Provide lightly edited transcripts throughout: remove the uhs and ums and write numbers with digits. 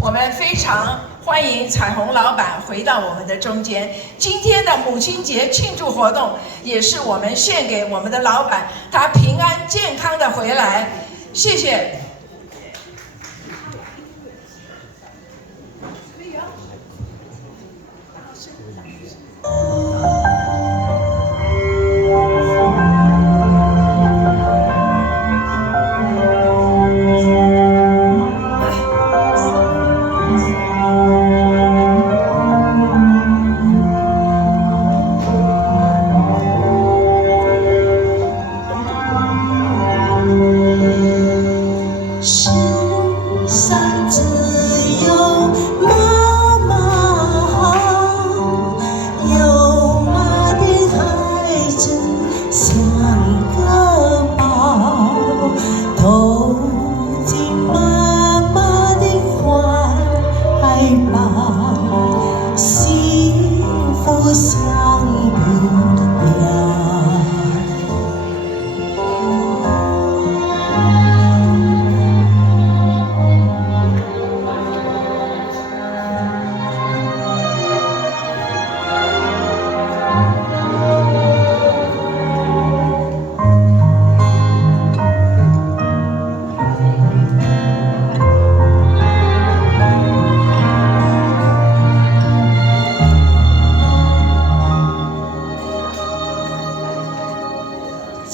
我们非常欢迎彩虹老板回到我们的中间。今天的母亲节庆祝活动也是我们献给我们的老板，他平安健康的回来，谢谢。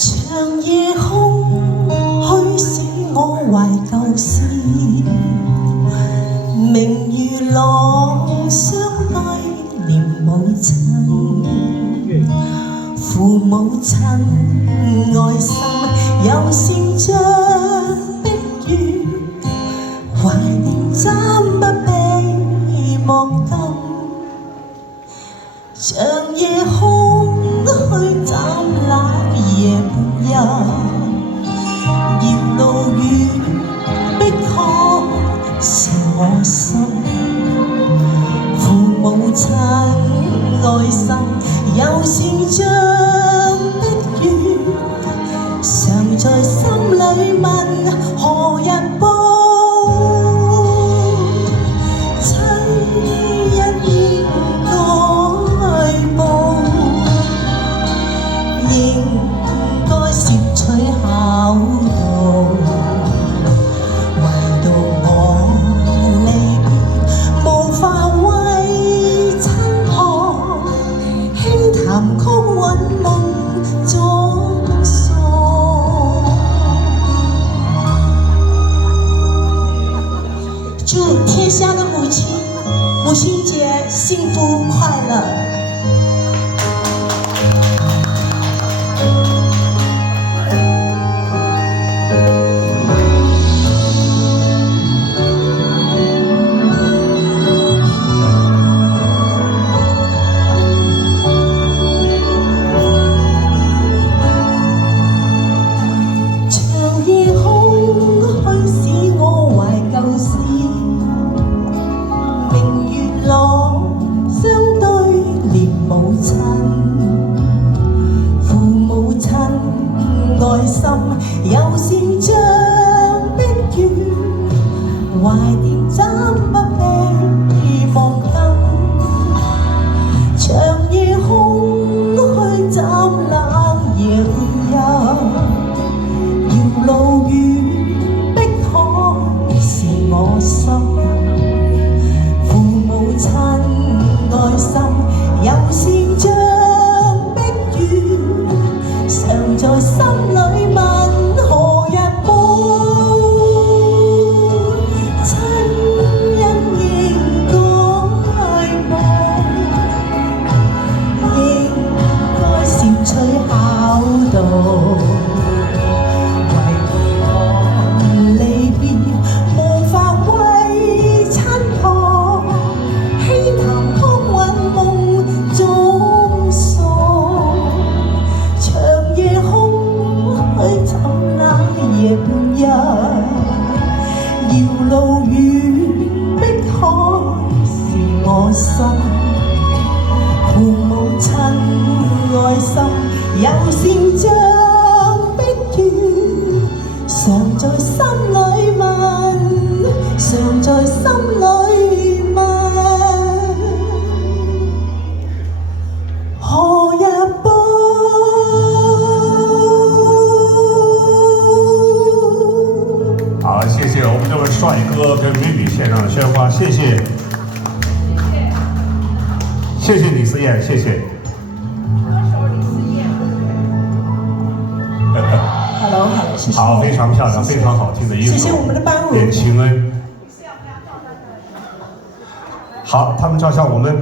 長夜空虛使我懷舊事，明月朗相對念母親，父母親愛心有善像碧月，懷念怎不被莫禁。長夜空虛斬冷夜半日，遙路遠碧海是我心，父母親愛心有善像碧月，常在心裏問何日報。祝天下的母親節幸福快樂！愛心有善像碧月，懷念怎不被忘禁。長夜空虛斬冷夜半日，遙路遠碧海是我心，父母親愛心有善像碧月，常在心裏問何日報，親恩應該報，應該攝取孝道。長夜空虛帅哥跟美女献上的鲜花，谢谢，谢谢李思燕，谢谢。歌手李思燕。Hello， 谢谢。好，非常漂亮，非常好听的一首。谢谢我们的班委。点情恩。好，他们照相，我们，